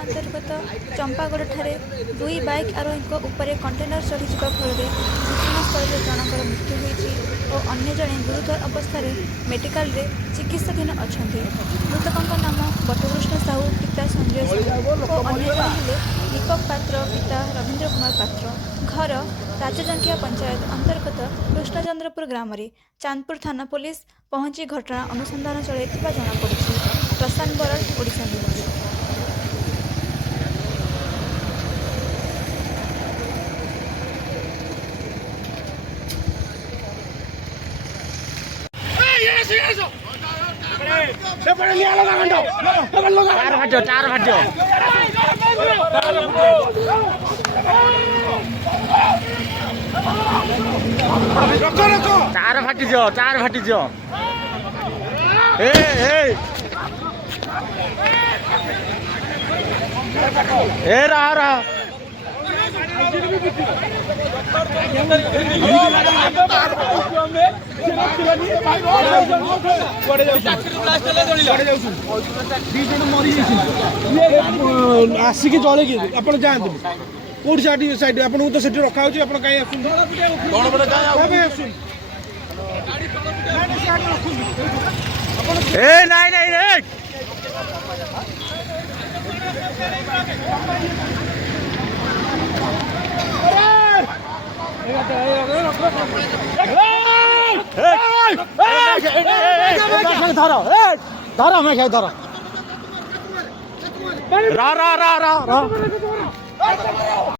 अंतर्गत चंपागढ़ ठारे दुई बाइक आरोही उपरे कंटेनर चढ़ीजा फल घटनास्थल जनकर मृत्यु होती और अन्य जड़े गुरुतर अवस्था मेडिकल चिकित्साधीन अच्छा। मृतकों नाम बटकृष्ण साहू पिता संजय साहू और अन्य जड़े हेले दीपक पात्र पिता रवींद्र कुमार पात्र। घर राजजंकिया पंचायत अंतर्गत कृष्णचंद्रपुर ग्राम में चांदपुर थाना पुलिस पहुंची घटना अनुसंधान चलैथिबा जଣାपड़ी। प्रशांत बराड़, ओडिशा न्यूज। चार फाटी जो रहा आसिक जल आप जातु कौट साइड आपको तो सीट रखा हो धरा मैं धरा रा रा रा रा रा